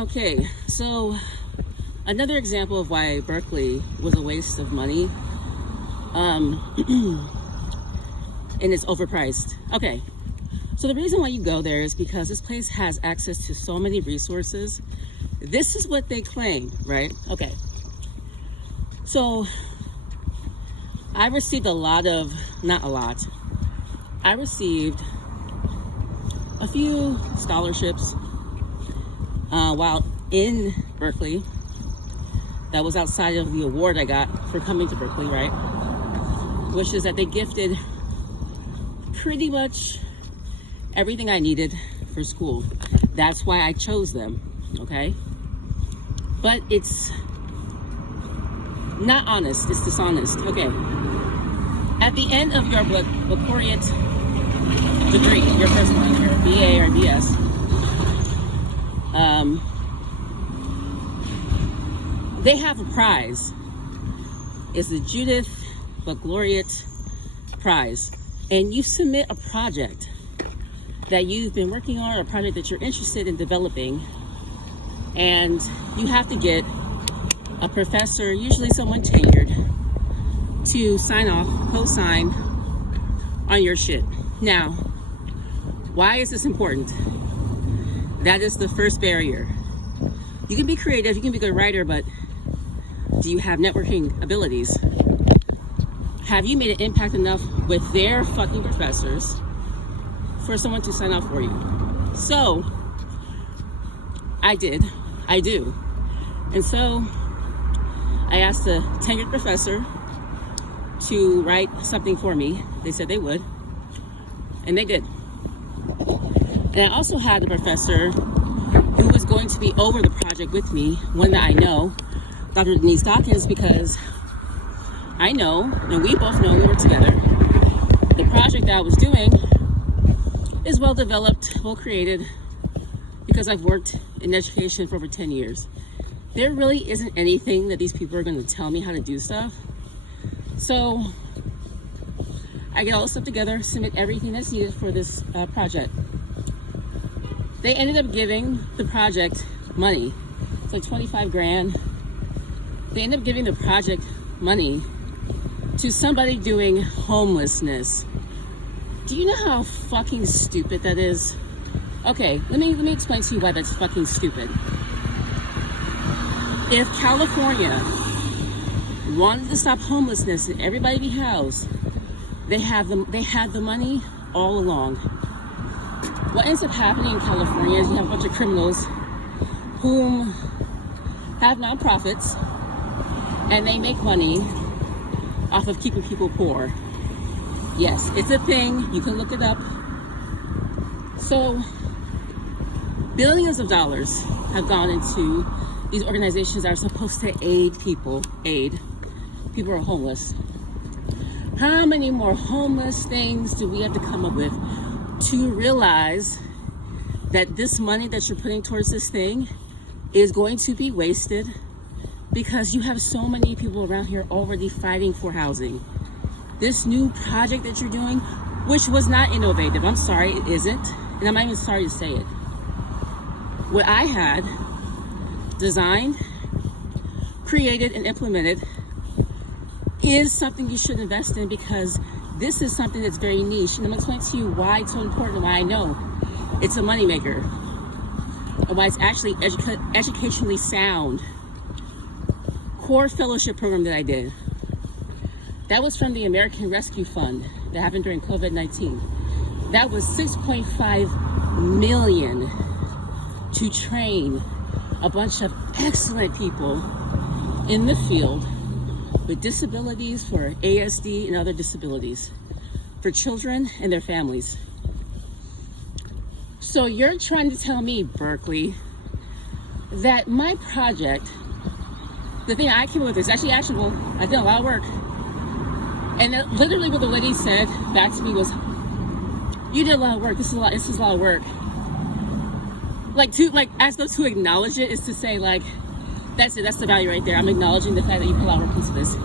Okay, so another example of why Berkeley was a waste of money, and it's overpriced. Okay, so the reason why you go there is because this place has access to so many resources. This is what they claim, right? Okay, so I received I received a few scholarships while in Berkeley. That was outside of the award I got for coming to Berkeley, right? Which is that they gifted pretty much everything I needed for school. That's why I chose them, okay? But it's not honest, it's dishonest. Okay. At the end of your baccalaureate degree, your first one, your BA or BS, they have a prize. It's the Judith Baccalaureate Prize. And you submit a project that you've been working on, or a project that you're interested in developing, and you have to get a professor, usually someone tenured, to sign off, co-sign on your shit. Now, why is this important? That is the first barrier. You can be creative, you can be a good writer, but do you have networking abilities? Have you made an impact enough with their fucking professors for someone to sign off for you? So, I do. And so, I asked a tenured professor to write something for me. They said they would, and they did. And I also had a professor who was going to be over the project with me, one that I know, Dr. Denise Dawkins, because I know, and we both know, we were together, the project that I was doing is well developed, well created, because I've worked in education for over 10 years. There really isn't anything that these people are going to tell me how to do stuff. So I get all this stuff together, submit everything that's needed for this project. They ended up giving the project money. It's like 25 grand. They ended up giving the project money to somebody doing homelessness. Do you know how fucking stupid that is? Okay, let me explain to you why that's fucking stupid. If California wanted to stop homelessness and everybody be housed, they had the money all along. What ends up happening in California is you have a bunch of criminals whom have nonprofits, and they make money off of keeping people poor. Yes, it's a thing. You can look it up. So, billions of dollars have gone into these organizations that are supposed to aid people. People are homeless. How many more homeless things do we have to come up with to realize that this money that you're putting towards this thing is going to be wasted because you have so many people around here already fighting for housing? This new project that you're doing, which was not innovative, I'm sorry, it isn't, and I'm not even sorry to say it. What I had designed, created, and implemented is something you should invest in, because this is something that's very niche, and I'm going to explain to you why it's so important and why I know it's a moneymaker, and why it's actually educationally sound. Core fellowship program that I did, that was from the American Rescue Fund that happened during COVID-19. That was $6.5 million to train a bunch of excellent people in the field with disabilities, for ASD and other disabilities, for children and their families. So you're trying to tell me, Berkeley, that my project, the thing I came up with, is actually actionable. I did a lot of work. And literally what the lady said back to me was, you did a lot of work, this is a lot of work. As though to acknowledge it is to say, like, that's it, that's the value right there. I'm acknowledging the fact that you put a lot of work into this.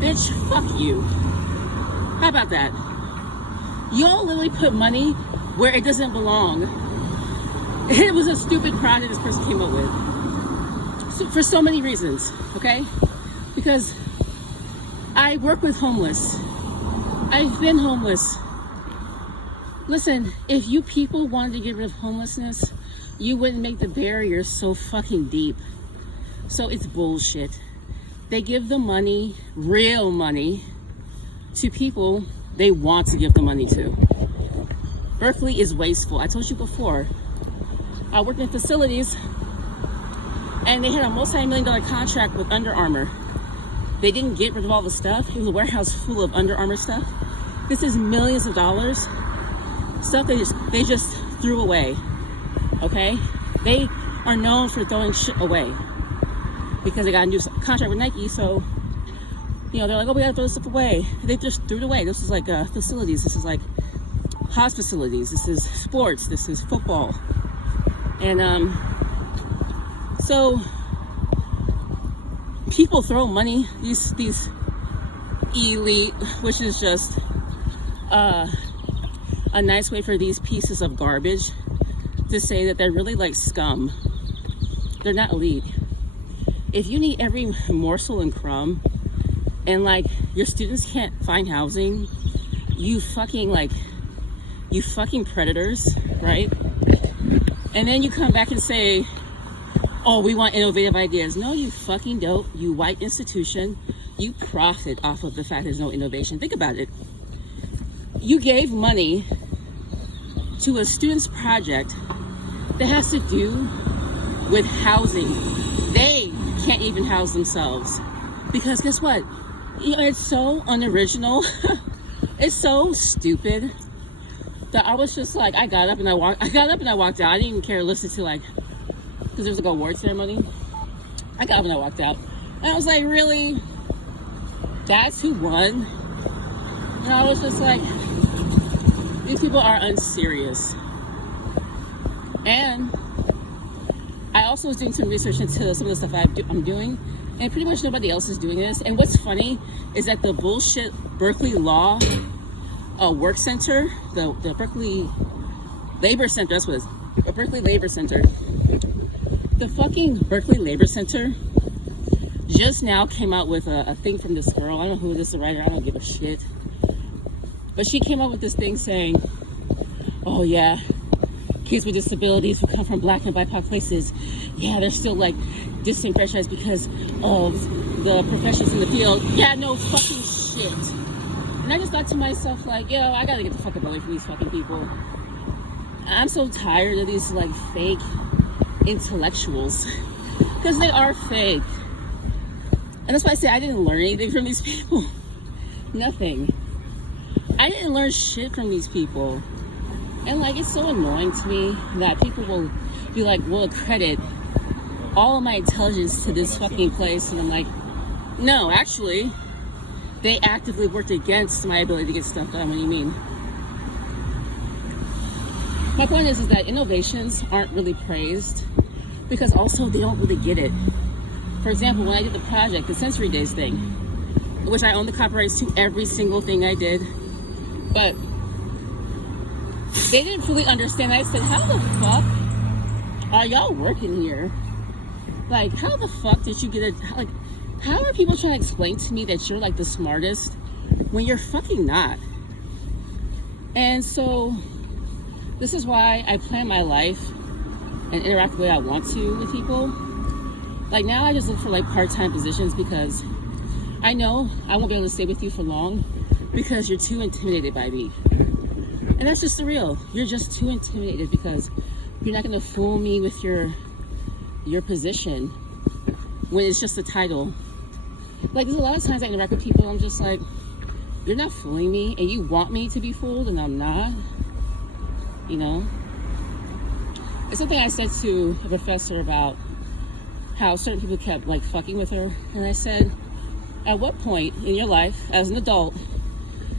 Bitch, fuck you. How about that? Y'all literally put money where it doesn't belong. It was a stupid project this person came up with. So, for so many reasons, okay? Because I work with homeless. I've been homeless. Listen, if you people wanted to get rid of homelessness, you wouldn't make the barrier so fucking deep. So it's bullshit. They give the money, real money, to people they want to give the money to. Berkeley is wasteful. I told you before, I worked in facilities and they had a multi-million-dollar contract with Under Armour. They didn't get rid of all the stuff. It was a warehouse full of Under Armour stuff. This is millions of dollars. Stuff they just threw away. Okay? They are known for throwing shit away because they got a new contract with Nike. So, they're like, oh, we gotta throw this stuff away. They just threw it away. This is like facilities. This is like house facilities. This is sports. This is football. And so people throw money. These elite, which is just a nice way for these pieces of garbage to say that they're really like scum. They're not elite. If you need every morsel and crumb and like your students can't find housing, you fucking predators, right? And then you come back and say, oh, we want innovative ideas. No, you fucking don't. You white institution. You profit off of the fact there's no innovation. Think about it. You gave money to a student's project that has to do with housing. They can't even house themselves. Because guess what? It's so unoriginal. It's so stupid that I was just like, I got up and I walked out. I didn't even care to listen to because there was like a award ceremony. I got up and I walked out. And I was like, really? That's who won? And I was just like, these people are unserious. And I also was doing some research into some of the stuff I'm doing, and pretty much nobody else is doing this. And what's funny is that the bullshit Berkeley Law Work Center, the Berkeley Labor Center, that's what it is, the Berkeley Labor Center. The fucking Berkeley Labor Center just now came out with a thing from this girl. I don't know who this is, a writer, I don't give a shit. But she came up with this thing saying, oh yeah, kids with disabilities who come from Black and BIPOC places, yeah, they're still like disenfranchised because of the professions in the field. Yeah, no fucking shit. And I just thought to myself, like, yo, I gotta get the fuck away from these fucking people. I'm so tired of these like fake intellectuals, because they are fake. And that's why I say I didn't learn anything from these people. Nothing. I didn't learn shit from these people. And like, it's so annoying to me that people will be like, will accredit all of my intelligence to this fucking place. And I'm like, no, actually, they actively worked against my ability to get stuff done. What do you mean? My point is that innovations aren't really praised because also they don't really get it. For example, when I did the project, the Sensory Days thing, which I own the copyrights to every single thing I did, but they didn't fully understand. I said, how the fuck are y'all working here? Like, how the fuck did you get how are people trying to explain to me that you're like the smartest when you're fucking not? And so this is why I plan my life and interact the way I want to with people. Like now I just look for like part-time positions because I know I won't be able to stay with you for long because you're too intimidated by me. And that's just the real. You're just too intimidated because you're not gonna fool me with your position when it's just a title. Like there's a lot of times I interact with people, I'm just like, you're not fooling me and you want me to be fooled and I'm not, you know? It's something I said to a professor about how certain people kept like fucking with her. And I said, at what point in your life as an adult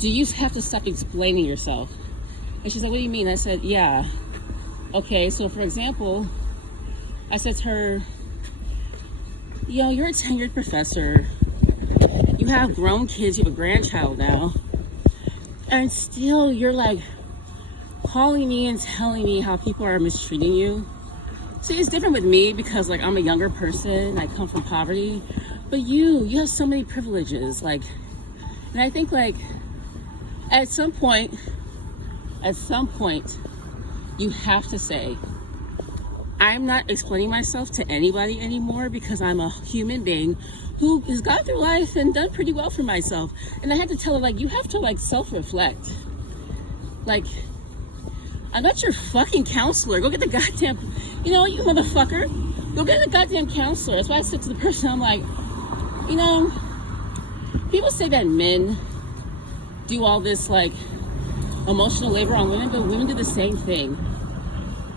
do you have to stop explaining yourself? And she's like, what do you mean? I said, yeah. Okay, so for example, I said to her, yo, you're a tenured professor. You have grown kids, you have a grandchild now. And still you're like calling me and telling me how people are mistreating you. See, it's different with me because like I'm a younger person, I come from poverty, but you have so many privileges, like, and I think like at some point you have to say, I'm not explaining myself to anybody anymore because I'm a human being who has gone through life and done pretty well for myself. And I had to tell her, like, you have to like self-reflect. Like, I'm not your fucking counselor. Go get the goddamn, you know, you motherfucker. Go get the goddamn counselor. That's why I said to the person, I'm like, you know, people say that men do all this like emotional labor on women, but women do the same thing.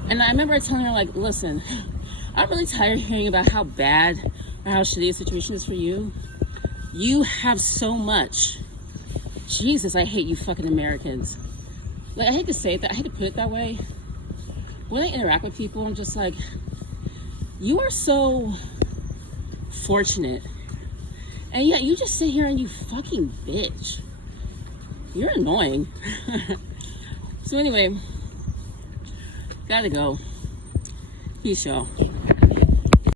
And I remember telling her, like, listen, I'm really tired of hearing about how bad or how shitty a situation is for you. You have so much. Jesus, I hate you fucking Americans. Like, I hate to say that, I hate to put it that way. When I interact with people, I'm just like, you are so fortunate. And yet you just sit here and you fucking bitch. You're annoying. So anyway, gotta go. Peace, y'all.